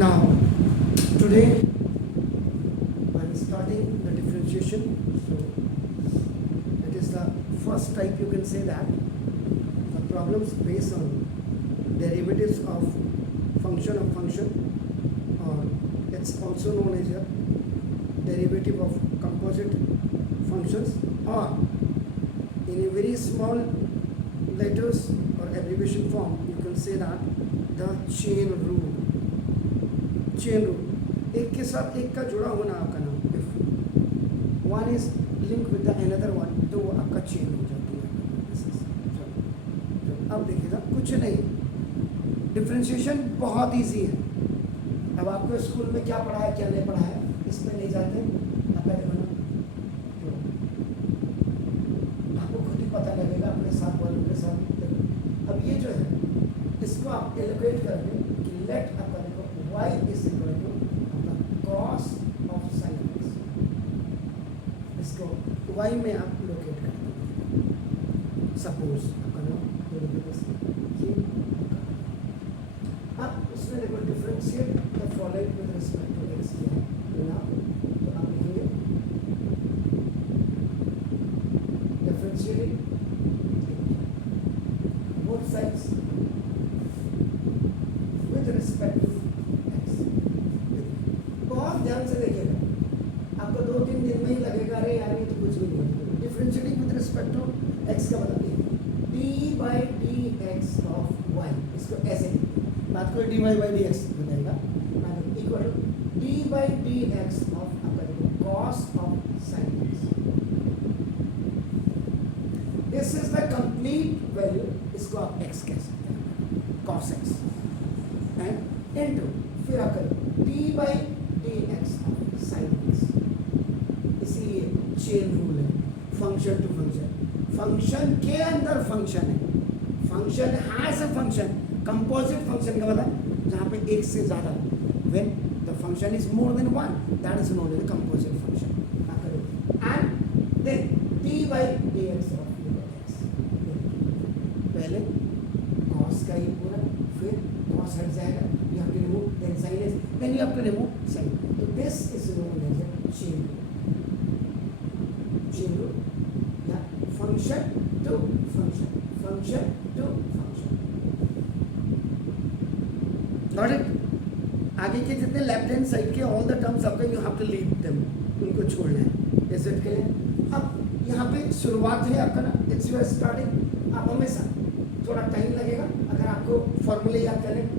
Now, today I'm starting the differentiation. So, it is the first type, you can say that. The problems based on derivatives of function, or it's also known as a derivative of composite functions, or in a very small letters or abbreviation form, you can say that the chain rule. एक के साथ एक का जुड़ा होना आपका नाम, if one is link with the another one, तो वो आपका चेन हो जाती है। अब देखिएगा, कुछ नहीं, डिफरेंशिएशन बहुत इजी है। अब आपको स्कूल में क्या पढ़ा है क्या नहीं पढ़ा है इसमें नहीं जाते, आपको खुद ही पता लगेगा अपने साथ वालों के साथ। अब ये जो है इसको आप एलोकेट करके कि लेट आपका देखो y is equal to cos of sin x, इसको y में आप लोकेट कर दो। सपोज आपका नाम ये, अब उसमें देखो differentiate the following with respect to x किया है ना, तो आप लिखेंगे differentiating both sides with respect to x। बहुत ध्यान से देखिएगा, आपको 2-3 दिन में ही लगेगा अरे यार ये तो कुछ भी नहीं है। Differentiating with respect to x का मतलब d by dx of y, इसको ऐसे बात को dy by dx हो जाएगा, मतलब equal to d by dx of आपका देखो cos of sin x। This is the complete value, इसको आप x कह सकते हैं, cos x एंड इनटू फिर आप करें d by dx of sin x। इसीलिए चेन रूल है, फंक्शन टू फंक्शन, फंक्शन के अंदर फंक्शन है, function has a function, composite function का मतलब जहाँ पे एक से ज़्यादा, when the function is more than one, that is known as composite function. And then d by dx of x, पहले cos का ही पूरा, फिर cos हट जाएगा, you have to remove, then sin is, then you have to remove sin। तो this is known as a chain rule, या function to function, function to function। Got it? आगे के जितने लेफ्ट हैंड साइड के all the terms आपका you have to leave them, उनको छोड़ना है इज इट क्लियर। अब यहाँ पे शुरुआत है आपका ना, इट्स योर स्टार्टिंग। आप हमेशा थोड़ा टाइम लगेगा, अगर आपको फॉर्मूले याद करें तो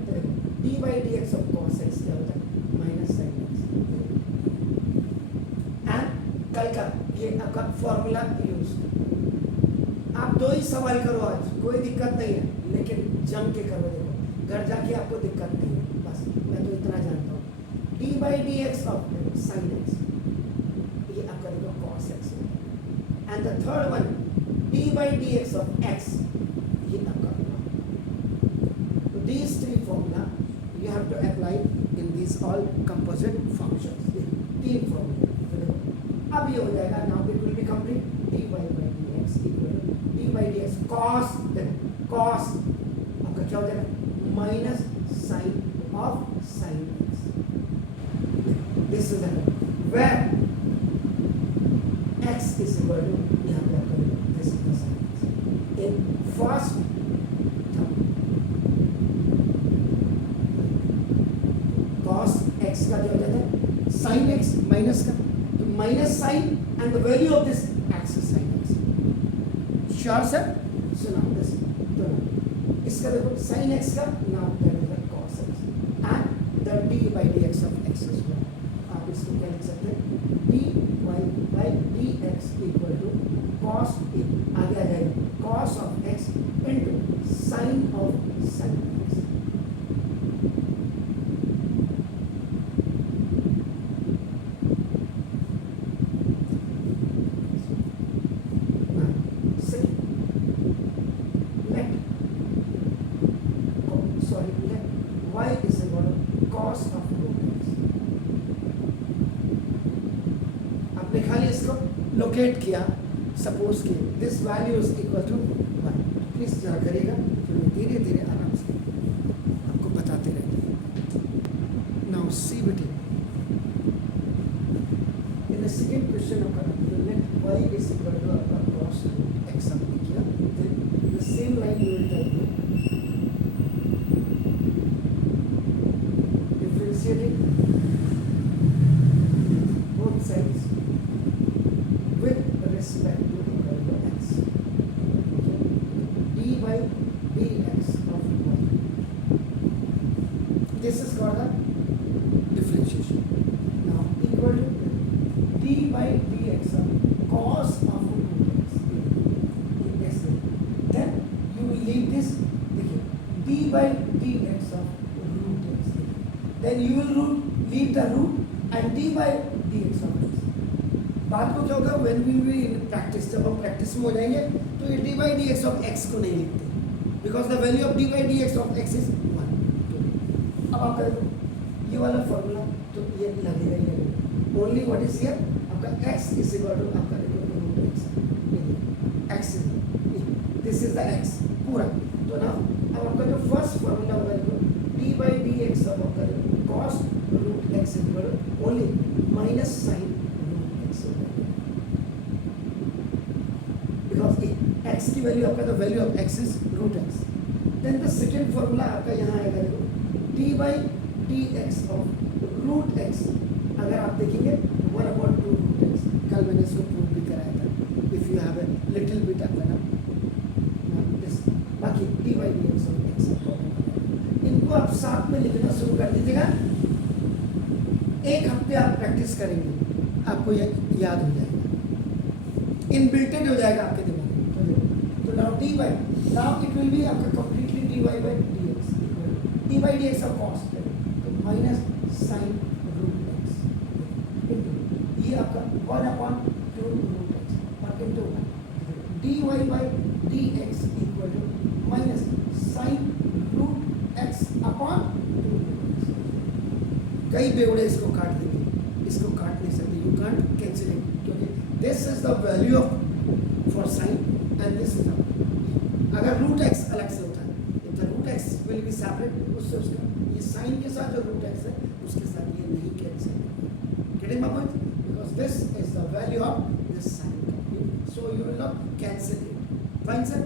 d by dx of cos x क्या होता है माइनस sin x, एंड कल का ये आपका फॉर्मूला यूज, आप 2 ही सवाल करो आज, कोई दिक्कत नहीं है, लेकिन जम के करो, देखो घर जाके आपको दिक्कत नहीं है, बस मैं तो इतना जानता हूँ। d by dx of sin x, ये आपका देखो cos x, and the third one d by dx of x, ये आपका these 3 formula you have to apply in these all composite functions, 3 formula। अब ये हो जाएगा, now it will be complete, dy by dx equal to d by dx cos, cos आपका क्या हो जाएगा minus sin of sin x। this is where x is equal to, यहाँ पे आपका this is the sin x in first cos x का क्या हो जाता है sin x माइनस का, तो minus sin and the value of this x is sin x। Sure sir, सुना दिस, तो इसका देखो sin x का, now that is the cos x and the d by dx of x is well। आप इसको क्या लिख सकते हैं dy by dx equal to cos, आगे आ जाएगा cos of x into sin of sin x। Locate किया, सपोज कि this value is equal to 1, please जरा करिएगा, फिर धीरे धीरे आराम से आपको बताते रहेंगे। नाउ बेटे इन द सेकंड क्वेश्चन आपका let y is equal to आपका cos x हमने किया, then the same line you will type here, differentiating both sides with respect to x, d by dx of y. This is called a differentiation. Now equal to d by dx of cos of root x. Then you will leave this, d by dx of root x. Then you will leave the root and d by dx of x. बाद को क्या होगा, when we will be in practice, जब हम practice में हो जाएंगे तो ये d by dx of x को नहीं लिखते, because the value of d by dx of x is 1. अब आप करें ये वाला फॉर्मूला तो ये लगेगा ही लगेगा, ओनली व्हाट इज हियर आपका x इज इक्वल टू आपका root x, this is the x पूरा. तो ना अब आपका जो फर्स्ट फॉर्मूला होगा d by dx अब आपका cos root x equal only minus sine root x, because x की वैल्यू आपका the value of x is root x. Then the second formula आपका यहाँ आएगा d by dx of root x. अगर आप देखेंगे 1/2 root x, कल मैंने इसको प्रूव भी कराया था, if you have a little bit आपका ना दिस, बाकी d by dx of x. इनको आप साथ में लिखना शुरू कर दीजिएगा, एक हफ्ते आप प्रैक्टिस करेंगे आपको ये याद हो जाएगा, इनबिल्टेड हो जाएगा आपके दिमाग में. तो नाउ इट विल बी आपका completely dy by dx d by dx of cos, तो minus sine root x into ये आपका 1/2 रूट x और into dy by dx equal to minus sine root x upon 2. कई बेवड़े इसको काट देंगे, इसको काट नहीं सकते, यू कांट कैंसिल इट, क्योंकि this is the value of for sine and this is अगर रूट x अलग से होता है, if the root x will be separate, उससे उसका ये साइन के साथ जो रूट x है उसके साथ ये नहीं cancel. Getting my point? Because this is the value of this sine, so you will not cancel it. Fine sir?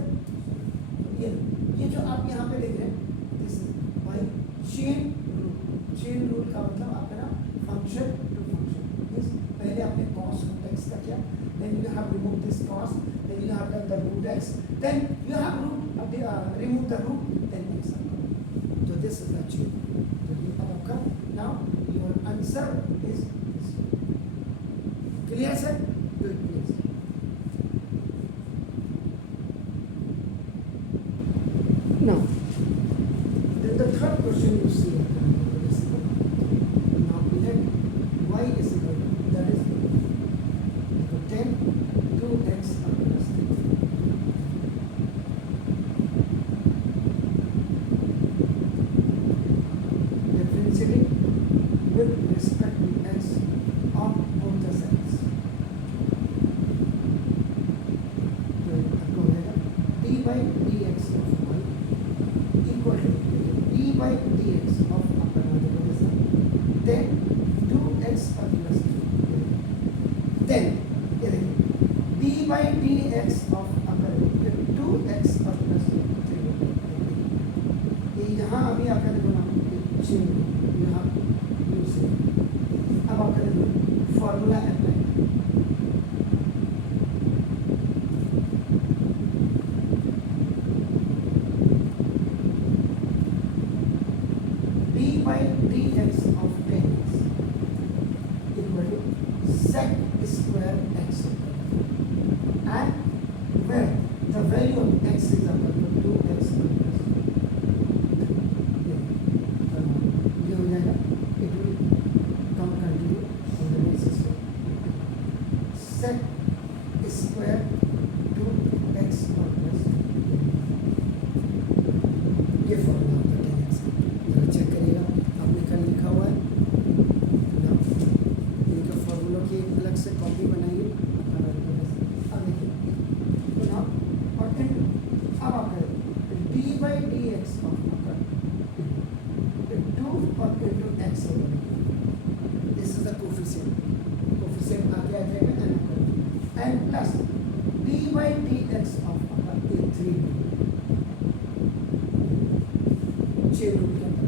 ये जो आप यहाँ पे लिख रहे हैं this is by chain rule. Chain rule का मतलब आपका ना फंक्शन टू फंक्शन. पहले आपने cos रूट x का किया, then you have removed this cos, then you have done the root x, then you have removed the root, then x. So this is the chain. So ये अब आपका now your answer is this. Clear sir? Good, please. Now then the third question you see now let y is equal to, that is 10 2x plus 3. Differentiating with respect to x of both the sides. तो आपको हो जाएगा d by dx of y equal to d by dx of upper then 2x plus 3. Then d by dx of upper 2x plus 3. ये यहाँ अभी आपका देखो ना यहाँ यूज है. अब आपका देखो formula apply. d by dx of 10x equal to sec square x, and where the value of x is equal to 2x plus 3. ये हो जाएगा, it will come continue on the next step. Sec square 2x plus 3. ये formula होता है 10x. जरा check करिएगा, आपने कल लिखा हुआ है ना, इनका फॉर्मूला की अलग से कॉपी बनाइए. dx of आपका a3 चेन रूल के अंदर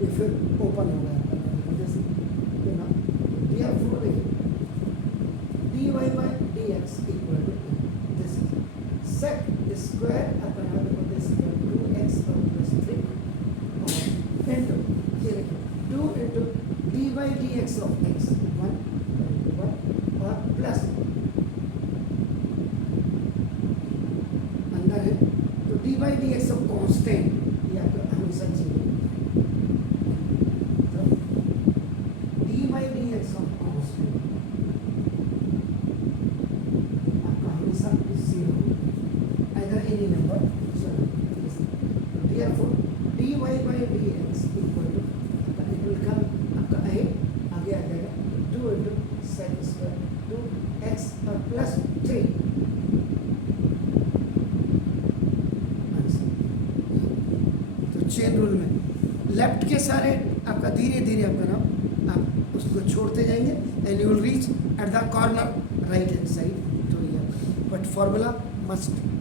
ये फिर ओपन हो गया जैसे तो ना therefore देखिए dy by dx equal to this sec square अपन यहाँ पे बोलते हैं 2x plus 3 और into ये देखिए 2 into d by dx of x 1 और प्लस अंदर है तो d by dx of constant ये आपका हमेशा जीरो तो d by dx of constant आपका हमेशा zero either any number so therefore dy by dx equal to it will come आपका आगे आ जाएगा 2 into sec square 2x plus 3 तो चेन रूल में लेफ्ट के सारे आपका धीरे धीरे आपका नाम आप उसको छोड़ते जाएंगे and you will reach at the corner right hand side तो ये बट फॉर्मूला मस्ट